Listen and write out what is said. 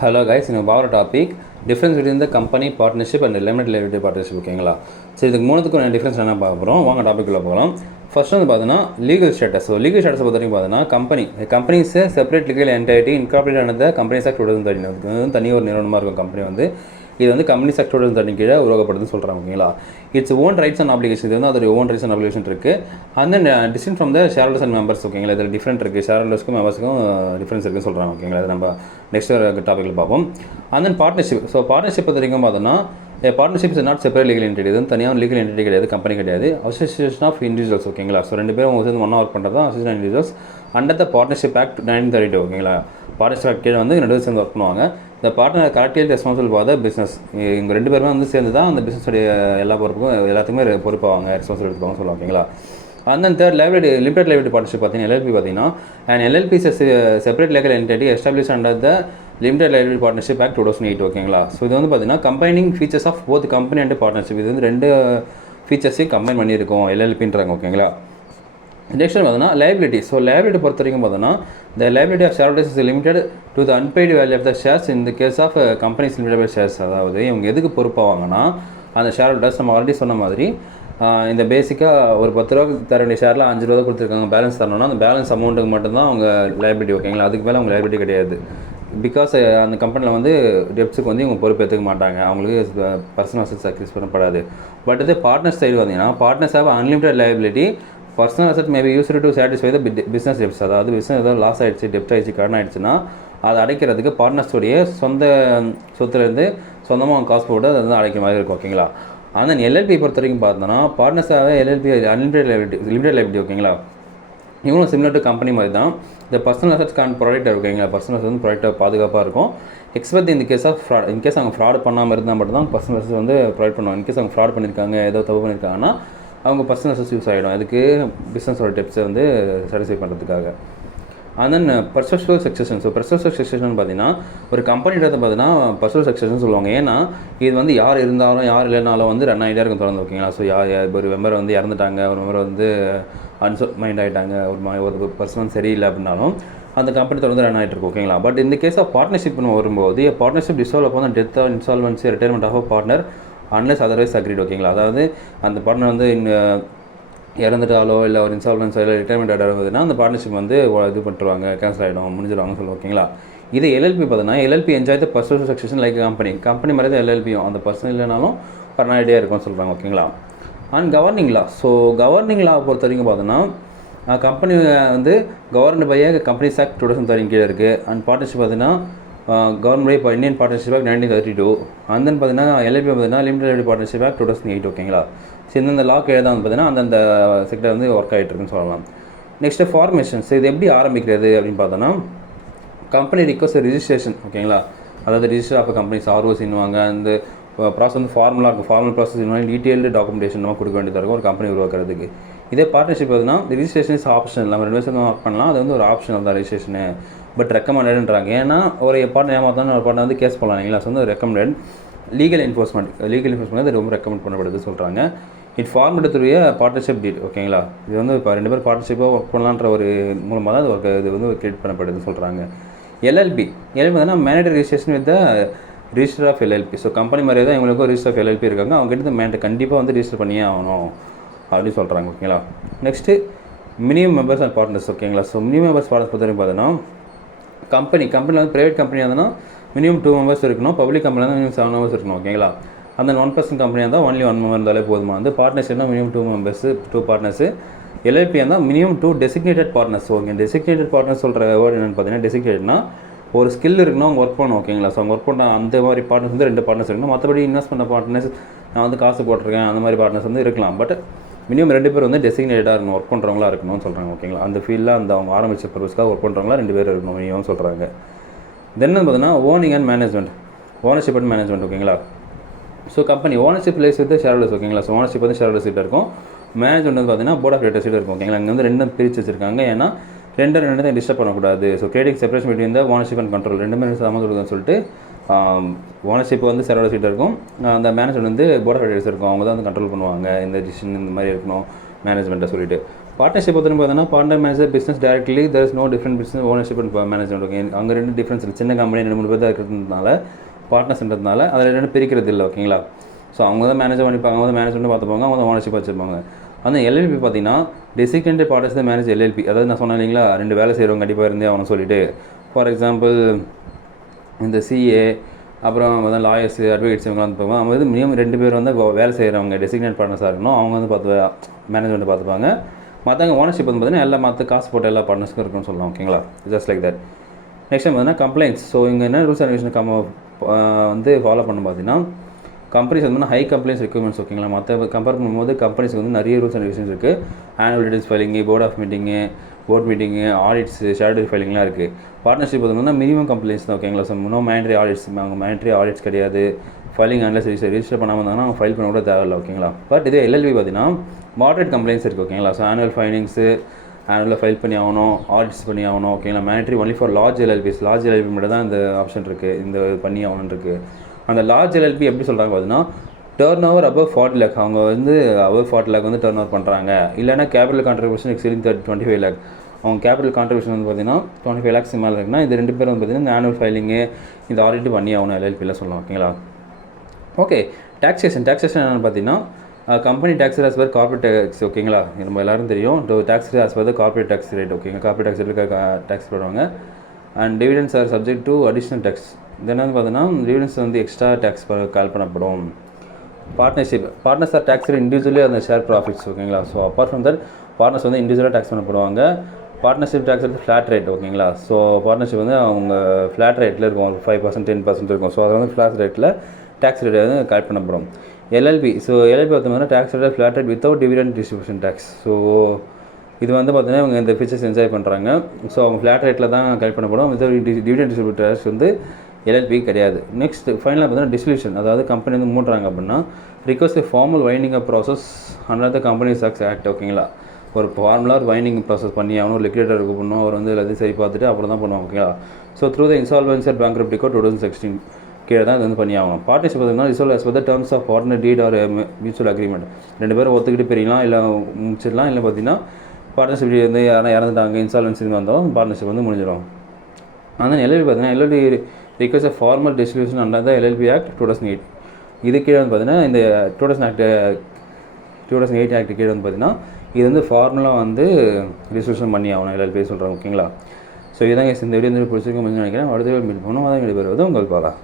Hello guys, இன்னும் பார்க்குற topic difference between the company partnership and limited liability partnership. ஓகேங்களா? சரி, இதுக்கு மூணுத்துக்கும் டிஃப்ரென்ஸ் என்ன பார்க்க போகிறோம். வாங்க டாபிக்குள்ளே போகலாம். ஃபர்ஸ்ட் வந்து பார்த்தீங்கன்னா legal status. So legal status பொறுத்த வரைக்கும் பார்த்தீங்கன்னா companies separate legal entity incorporate ஆனது கம்பெனிஸ் ஆக்ட் 2013 தனி ஒரு நிறுவனமாக இருக்கும் கம்பெனி வந்து. இது வந்து கம்பெனிஸ் ஆக்ட் 2013 கீழே உருவாக்கப்படுதுன்னு சொல்கிறாங்க. ஓகேங்களா? Its own rights and application. இது வந்து அதோட ஓன் ரைட்ஸ் அண்ட் ஆப்ளிகேஷன் இருக்குது. And then distinct from the shareholders and members. ஓகேங்களா? இதில் டிஃப்ரெண்ட் இருக்குது. ஷேர் ஹோல்டர்ஸ்க்கும் மெம்பர்ஸ்க்கும் டிஃப்ரென்ஸ் இருக்குன்னு சொல்கிறாங்க. ஓகேங்களா? அது நம்ம நெக்ஸ்ட் டாப்பிக்கில் பார்ப்போம். And then partnership. So partnership பொறுத்த வரைக்கும் பார்த்தோன்னா partnership is not separate legal entity. இது தனியாக லீகல் என்டிட்டி கிடையாது, கம்பெனி கிடையாது. Association of individuals. ஓகேங்களா? ஸோ ரெண்டு பேரும் சேர்ந்து ஒன்றா ஒர்க் பண்ணுறது தான் association individuals under the partnership act 1932. ஓகேங்களா? பார்ட்னர்ஷிப் ஆக்ட் கீழே வந்து ரெண்டு பேரும் சேர்ந்து ஒர்க் பண்ணுவாங்க. இந்த பார்ட்னர் கரெக்டாக ரெஸ்பான்சிபிள் ஃபார் த பிஸ்னஸ். இவங்க ரெண்டு பேருமே வந்து சேர்ந்து தான் அந்த பிஸ்னஸோடைய எல்லா பொறுப்புக்கும் எல்லாத்துக்குமே பொறுப்பாங்க, ரெஸ்பான்சிபிள் எடுத்துப்பாங்க சொல்லுவாங்க. ஓகேங்களா? And then third liability limited liability partnership பார்த்தீங்கன்னா LLP பார்த்தீங்கன்னா and LLP is separate legal entity establish under the limited liability partnership act 2008. ஓகேங்களா? ஸோ இது வந்து பார்த்தீங்கன்னா combining features of both company and partnership. இது வந்து ரெண்டு ஃபீச்சர்ஸையும் கம்பைன் பண்ணியிருக்கோம் LLPன்றாங்க. ஓகேங்களா? நெக்ஸ்ட் பார்த்தீங்கன்னா லைபிலிட்டி. ஸோ லைபிலிட்டி பொறுத்த வரைக்கும் பார்த்தோன்னா the liability of share holders is limited to the unpaid value of the shares in the case of companies limited shares. அதாவது இவங்க எதுக்கு பொறுப்பாவாங்கன்னா அந்த ஷேர் ஹோல்டர்ஸ் நம்ம ஆல்ரெடி சொன்ன மாதிரி இந்த பேசிக்காக ஒரு 10 ரூபா தர வேண்டிய ஷேரில் 5 ரூபா கொடுத்துருக்காங்க, பேலன்ஸ் தரணும்னா அந்த பேலன்ஸ் அமௌண்ட்டுக்கு மட்டும்தான் அவங்க லைபிலிட்டி. ஓகேங்களா? அதுக்கு மேலே அவங்க லைபிலிட்டி கிடையாது. பிகாஸ் அந்த கம்பெனியில் வந்து டெப்ஸுக்கு வந்து இவங்க பொறுப்பு எடுத்துக்க மாட்டாங்க, அவங்களுக்கு பர்சனல் அசெட்ஸ் சக்ரிஃபைஸ் பண்ணப்படாது. பட் இது பார்ட்னர்ஸ் சைடு பார்த்தீங்கன்னா partners have unlimited liability. Personal asset maybe used to satisfy the business debts. அதாவது பிஸ்னஸ் ஏதாவது லாஸ் ஆகிடுச்சு, டெப்ட் ஆகிடுச்சு, கடன் ஆகிடுச்சுன்னா அதை அடைக்கிறதுக்கு பார்ட்னர்ஸுடைய சொந்த சொத்துலேருந்து சொந்தமாக அவங்க காசு போட்டு அதை வந்து அடைக்கிற மாதிரி இருக்கும். ஓகேங்களா? ஆனால் LLP பொறுத்த வரைக்கும் பார்த்தோன்னா பார்ட்னர்ஸாகவே LLP அன்லிமிடெட் லைபிலிட்டி. ஓகேங்களா? இவங்களும் சிமிலர் டு கம்பெனி மாதிரி தான். இந்த பர்சனல் அசெட்ஸ் ப்ராடக்ட். ஓகேங்களா? பர்சனல் அசெட்ஸ் வந்து ப்ராடக்டாக பாதுகாப்பாக இருக்கும். எக்ஸ்பெக்ட் இந்த கேஸ் ஆஃப் ஃப்ராட். இன்கேஸ் அவங்க ஃப்ராட் பண்ணாமல் இருந்தால் மட்டும் தான் பர்சனல் அசெட்ஸ் வந்து ப்ரொவைட் பண்ணுவாங்க. இன்கேஸ் அவங்க ஃப்ராட் பண்ணியிருக்காங்க, ஏதோ தப்பு பண்ணியிருக்காங்கன்னா அவங்க பர்சனல் அசெட்ஸ் யூஸ் ஆகிடும். அதுக்கு பிஸ்னஸோட டெப்ஸை வந்து சாட்டிஸ்ஃபை பண்ணுறதுக்காக. And then personal succession. So personal succession பார்த்தீங்கன்னா ஒரு கம்பெனிகிட்ட பார்த்தீங்கன்னா பர்சனல் சக்ஸஷன் சொல்லுவாங்க. ஏன்னா இது வந்து யார் இருந்தாலும் யார் இல்லைனாலும் வந்து ரன் ஆகிட்டே இருக்கும் தொடர்ந்து. ஓகேங்களா? ஸோ இப்போ ஒரு மெம்பர் வந்து இறந்துட்டாங்க, ஒரு மெம்பர் வந்து மைண்ட் ஆகிட்டாங்க, ஒரு பர்சன் சரியில்லை அப்படின்னாலும் அந்த கம்பெனி தொடர்ந்து ரன் ஆகிட்டு இருக்கும். ஓகேங்களா? பட் இந்த கேஸ் ஆஃப் பார்ட்னர்ஷிப் வரும்போது பார்ட்னர்ஷிப் டிசால்வ் அப்போ death or insolvency retirement of a partner unless otherwise agreed. ஓகேங்களா? அதாவது அந்த பார்ட்னர் வந்து இறந்துட்டாலோ இல்லை ஒரு இன்சால்வன்ஸோ இல்லை ரிட்டையர்மெண்ட் ஆகிடுதுன்னா அந்த பார்ட்னர்ஷிப் வந்து இது பண்ணிட்டுருவாங்க, கேன்சல் ஆகிடும், முடிஞ்சிடுவாங்கன்னு சொல்லுவோம். ஓகேங்களா? இது LLP பார்த்தீங்கன்னா LLP enjoy the personal succession like company மாதிரி தான் LLPயும் அந்த பர்சனல் இல்லைனாலும் பர்னாலிட்டியாக இருக்கும்னு சொல்கிறாங்க. ஓகேங்களா? And governing law. So governing law பொறுத்த வரைக்கும் பார்த்தோன்னா கம்பெனி வந்து கவர்மெண்ட் பை கம்பெனிஸ் ஆக்ட் 2013 கீழே இருக்குது. அண்ட் பார்ட்னர்ஷிப் பார்த்தீங்கன்னா government by Indian partnership act 1932. And then பார்த்தீங்கன்னா LLP பார்த்தீங்கன்னா லிமிடெட் லைபிலிட்டி பார்ட்னர்ஷிப் ஆக்ட் 2008. ஓகேங்களா? ஸோ இந்தந்த லா கீழே தான் வந்து பார்த்தீங்கன்னா அந்தந்த செக்டர் வந்து ஒர்க் ஆகிட்டு இருக்குன்னு சொல்லலாம். Next formations. இது எப்படி ஆரம்பிக்கிறது அப்படின்னு பார்த்தோன்னா கம்பெனி ரிக்வஸ்ட் ரிஜிஸ்ட்ரேஷன். ஓகேங்களா? அதாவது ரிஜிஸ்டர் ஆஃப் கம்பெனிஸ் ROCன்னுவாங்க. அந்த ப்ராசஸ் வந்து ஃபார்முலா இருக்கும். ஃபார்மல் ப்ராசஸ் டீட்டெயில்டு டாக்குமெண்டேஷன் நம்ம கொடுக்க வேண்டியதாக இருக்கும் ஒரு கம்பெனி உருவாக்குறதுக்கு. இதே பார்ட்னர்ஷிப் பார்த்தீங்கன்னா ரிஜிஸ்ட்ரேஷன் இஸ் ஆப்ஷன். நம்ம 2 வருஷம் ஒர்க் பண்ணலாம், அது வந்து ஒரு ஆப்ஷன் தான் ரிஜிஸ்ட்ரேஷனு. பட் ரெக்கமெண்டட்ன்றாங்க. ஏன்னா ஒரு பார்ட்னர் ஏமாத்தான ஒரு பார்ட்னர் வந்து கேஸ் போடலாம் இல்லைங்களா? ஸோ வந்து ரெக்கமெண்டட் லீகல் என்ஃபோர்ஸ்மெண்ட் அது ரொம்ப ரெக்கமெண்ட் பண்ணப்படுது சொல்கிறாங்க. இட் ஃபார்மெட் த்ரூ பார்ட்னர்ஷிப் டீட். ஓகேங்களா? இது வந்து இப்போ 2 பேர் பார்ட்னர்ஷிப்பாக ஒர்க் பண்ணலான்ற ஒரு மூலமாக தான் இது வந்து கிரியேட் பண்ணப்படுதுன்னு சொல்கிறாங்க. LLP பார்த்தீங்கன்னா manager registration with register of LLP. So company மாதிரியே தான் இவங்களுக்கும் ரிஜிஸ்டர் ஆஃப் LLP இருக்காங்க. அவங்க கிட்ட கண்டிப்பாக வந்து ரிஜிஸ்டர் பண்ணியே ஆகணும் அப்படின்னு சொல்கிறாங்க. ஓகேங்களா? Next minimum members and partners. ஓகேங்களா? ஸோ மினிமம் மெம்பர்ஸ் பார்ட்னர்ஸ் பொறுத்த வரைக்கும் பார்த்தீங்கன்னா கம்பெனி வந்து ப்ரைவேட் கம்பெனியாக இருந்தால் மினிமம் 2 மெம்பர்ஸ் இருக்கணும். பப்ளிக் கம்பெனியாக இருந்தால் மினிமம் 7 மெம்பர்ஸ் இருக்கணும். ஓகேங்களா? அந்த 1% கம்பெனியாக இருந்தால் ஒன்லி 1 மெம்பர் இருந்தாலே போதுமா. வந்து பார்ட்னர்ஷிப்னா மினிமம் 2 மெம்பர்ஸ் 2 பார்ட்னர்ஸு. LLP இருந்தால் minimum 2 designated partners. Okay, designated partners சொல்கிற வேர்டு என்னென்னு பார்த்தீங்கன்னா டெசிக்னேட்னா ஒரு ஸ்கில் இருக்குன்னா அவங்க ஒர்க் பண்ணணும். ஓகேங்களா? ஸோ அவங்க ஒர்க் பண்ண அந்த மாதிரி பார்ட்னர்ஸ் வந்து 2 பார்ட்னர்ஸ் இருக்கணும். மற்றபடி இன்வெஸ்ட் பண்ண பார்ட்னர்ஸ் நான் வந்து காசு போட்டிருக்கேன் அந்த மாதிரி பார்ட்னர்ஸ் வந்து இருக்கலாம். பட் மினிமம் 2 பேர் வந்து டெசிக்னேட்டாக இருக்கணும், ஒர்க் பண்ணுறவங்களா இருக்கணும்னு சொல்கிறாங்க. ஓகேங்களா? அந்த ஃபீல்டில் அந்த அவங்க ஆரம்பித்த பர்பஸ்க்காக ஒர்க் பண்ணுறவங்களா 2 பேர் இருக்கணும் மினிமம் சொல்கிறாங்க. தென் பார்த்தீங்கன்னா owning and management, ownership and management. ஓகேங்களா? So company ownership lies with share holders. ஓகேங்களா? ஸோ ஓனர்ஷிப் வந்து ஷேர் ஹோல்டர்ஸ் கிட்ட இருக்கும். மேனேஜ்மெண்ட் வந்து பார்த்தீங்கன்னா போர்ட் ஆஃப் டைரக்டர்ஸ் கிட்ட இருக்கும். ஓகேங்களா? இங்கே வந்து 2 பிரித்து வச்சிருக்காங்க. ஏன்னா ரெண்டு டிஸ்டர்ப் பண்ணக்கூடாது. So creating separation between the ownership and control 2 சமமாக கொடுக்குன்னு சொல்லிட்டு ஓனர்ஷிப் வந்து ஷேர் ஹோல்டர்ஸ் கிட்ட இருக்கும். அந்த மேனேஜ்மெண்ட் வந்து போர்ட் ஆஃப் டைரக்டர்ஸ் இருக்கும். அவங்க தான் வந்து கண்ட்ரோல் பண்ணுவாங்க. இந்த டிசிஷன் இந்த மாதிரி இருக்கணும் மேனேஜ்மெண்ட்டை சொல்லிட்டு. பார்ட்னர்ஷிப் பொறுத்தவரைக்கும் பார்த்தீங்கன்னா partner manager business directly there is no different business ownership and management. Okay, அங்கே 2 டிஃப்ரென்ஸ் இருக்குது. சின்ன கம்பெனி 2-3 பேர் தான் இருக்கிறதுனால பார்ட்னர்ஸ்ன்றதுனால அதில் 2 பிரிக்கிறது இல்லை. ஓகேங்களா, ஸோ அவங்க தான் மேனேஜர் பண்ணிப்பாங்க, அவங்க தான் மேனேஜ்மெண்ட் பார்த்துப்பாங்க, அவங்க தான் ஓனர்ஷிப் வச்சுருப்பாங்க. அந்த எல்எல்பி பார்த்தீங்கன்னா டெசிக்னேட்டட் பார்ட்னர்ஸ் தான் மேனேஜ் எல்எல்பி. அதாவது நான் சொன்னேன் இல்லைங்களா, 2 வேலை செய்கிறவங்க கண்டிப்பாக இருந்தே அவனை சொல்லிவிட்டு, ஃபார் எக்ஸாம்பிள் இந்த சிஏ அப்புறம் வந்து லாயர்ஸ் அட்வொகேட்ஸ் இவங்க வந்து பார்ப்பாங்க. அவங்க வந்து மினிமம் 2 பேர் வந்து வேலை செய்கிறவங்க டெசிக்னேட் பார்ட்னர்ஸாக இருக்கணும். அவங்க வந்து மேனேஜ்மெண்ட்டை பார்த்துப்பாங்க. மற்றவங்க ஓனர்ஷிப் வந்து பார்த்தீங்கன்னா எல்லா மற்ற காசு போட்ட எல்லா பார்ட்னர்ஸ்க்கும் இருக்குன்னு சொல்லலாம். ஓகேங்களா, just like that. Next time பார்த்தீங்கன்னா கம்ப்ளைண்ட்ஸ். ஸோ இங்கே என்ன ரூல்ஸ் அண்ட் ரெகுலேஷன் வந்து ஃபாலோ பண்ண பார்த்தீங்கன்னா கம்பெனிஸ் வந்து ஹை கம்ப்ளைண்ட்ஸ் ரெக்யூர்மெண்ட்ஸ். ஓகேங்களா, மற்ற கம்பேர் பண்ணும்போது கம்பெனிஸ்க்கு வந்து நிறைய ரூல்ஸ் அண்ட் ரெகுலேஷன்ஸ் இருக்குது. ஆனுவல் டீடைல்ஸ் ஃபைலிங்கு, போர்ட் மீட்டிங்கு, ஆடிட்ஸ், ஷேடோ ஃபைலிங்லாம் இருக்குது. பார்ட்னர்ஷிப் பார்த்தீங்கன்னா மினிமம் கம்ப்ளைண்ட்ஸ் தான். ஓகேங்களா, ஸோ நோ மேண்ட்ரி ஆடிட்ஸ். அவங்க மேண்ட்ரி ஆடிட்ஸ் கிடையாது. ஃபைலிங் அனலைஸ் ரிஜிஸ்டர் பண்ணாமல் இருந்தாங்கன்னா அவங்க ஃபைல் பண்ண கூட தேவையில்லை. ஓகேங்களா, பட் இதே எல்எல்பி பார்த்தீங்கன்னா மாடரேட் கம்ப்ளைண்ட்ஸ் இருக்குது. ஓகேங்களா, ஸோ ஆனுவல் ஃபைலிங்ஸு ஆனுவலாக ஃபைல் பண்ணி ஆகணும், ஆடிட்ஸ் பண்ணி ஆகணும். ஓகேங்களா, mandatory only for large LLPs. Large LLP மட்டும் தான் இந்த ஆப்ஷன் இருக்குது, இந்த பண்ணி ஆகணும்னு இருக்குது. அந்த லார்ஜ் எல்எல்பி எப்படி சொல்கிறாங்க பார்த்தீங்கன்னா டர்ன் ஓவர் above 40 lakh. அவங்க வந்து above 40 lakh வந்து டர்ன் ஓவர் பண்ணுறாங்க. இல்லைனா கேபிட்டல் கான்ட்ரிபியூஷன் எக்ஸீடிங் 25 lakh. அவங்க கேபிட்டல் கான்ட்ரிபியூஷன் வந்து பார்த்தீங்கன்னா 25 lakhs மேலே இருக்குன்னா இது 2 பேரும் வந்து பார்த்தீங்கன்னா இந்த ஆனுவல் ஃபைலிங்கு இந்த ஆடிட் பண்ணி ஆகணும் எல்எல்பியில் சொல்லலாம். ஓகேங்களா, ஓகே. டாக்ஸேஷன் என்னென்னு பார்த்தீங்கன்னா company tax as per corporate tax. ஓகேங்களா, நம்ம எல்லாரும் தெரியும் tax as per the corporate tax rate. ஓகேங்க, கார்பரேட் டேக்ஸ் ரேட்டுக்கு டேக்ஸ் போடுவாங்க. And dividends are subject to additional tax. என்னென்னு பார்த்தீங்கன்னா டிவிடெண்ட்ஸ் வந்து எக்ஸ்ட்ரா டேக்ஸ் கால் பண்ணப்படும். பார்ட்னர்ஸ் ஆர் டேக்ஸ் இண்டிவிஜுவலி அந்த ஷேர் ப்ராஃபிட்ஸ். ஓகேங்களா, so apart from that partners வந்து இண்டிவிஜுவலாக டேக்ஸ் பண்ணப்படுவாங்க. பார்ட்னர்ஷிப் டேக்ஸ் வந்து ஃப்ளாட் ரேட். ஓகேங்களா, ஸோ பார்ட்னர்ஷிப் வந்து அவங்க ஃப்ளாட் ரேட்டில் இருக்கும், ஒரு 5%, 10% இருக்கும். ஸோ அது வந்து ஃப்ளாட் ரேட்டில் டேக்ஸ் ரேட் வந்து கலெக்ட் பண்ணப்படும். எல்எல்பி பார்த்தீங்கன்னா tax rate flat rate without dividend distribution tax. So இது வந்து பார்த்தீங்கன்னா இவங்க இந்த ஃபீச்சர்ஸ் என்ஜாய் பண்ணுறாங்க. ஸோ அவங்க ஃப்ளாட் ரேட்டில் தான் கலெக்ட் பண்ணப்படும். வித்தவுட் டிவிடெண்ட் டிஸ்ட்ரிபியூட் டேக்ஸ் வந்து எல்எல்பி கிடையாது. நெக்ஸ்ட் ஃபைனலாக பார்த்தீங்கன்னா டிசல்யூஷன். அதாவது கம்பெனி வந்து மூடுறாங்க அப்படின்னா request formal winding up process under the companies act. ஓகேங்களா, ஒரு ஃபார்முலா வைண்டிங் ப்ராசஸ் பண்ணி அவனும் லிக்விடேட்டர் இருக்கு பண்ணணும். அவர் வந்து எல்லாத்தையும் சரி பார்த்துட்டு அப்புறம் தான் பண்ணுவாங்க. ஓகேங்களா, so through the insolvency and bankruptcy code 2016 கீழே தான் இது வந்து பண்ணி ஆகணும். பார்ட்னர்ஷிப் பார்த்தீங்கன்னா result as per the terms of partner deed or mutual agreement. 2 பேரும் ஒத்துக்கிட்டு பிரிக்கலாம், இல்லை முடிச்சிடலாம். இல்லை பார்த்தீங்கன்னா பார்ட்னர்ஷிப் வந்து யாரும் இறந்துட்டாங்க, இன்சால்வன்சி வந்தாலும் பார்ட்னர்ஷிப் வந்து முடிஞ்சிடும். ஆனால் எல்எல்பி பார்த்தீங்கன்னா LLB request formal distribution under the LLB act 2008. இது கீழே வந்து பார்த்தீங்கன்னா இந்த 2008 ஆக்ட் கீழே வந்து பார்த்தீங்கன்னா இது வந்து ஃபார்முலாக வந்து டிஸ்ட்ரிபியூஷன் பண்ணி ஆகணும் எல்எல்பி சொல்கிறாங்க. ஓகேங்களா, ஸோ இதாங்க இந்த வீடியோ வந்து பிடிச்சிருக்கோம் நினைக்கிறேன். அடுத்த மீட் பண்ணணும். அதான் வீடியோ வருவது உங்களுக்கு பார்க்கலாம்.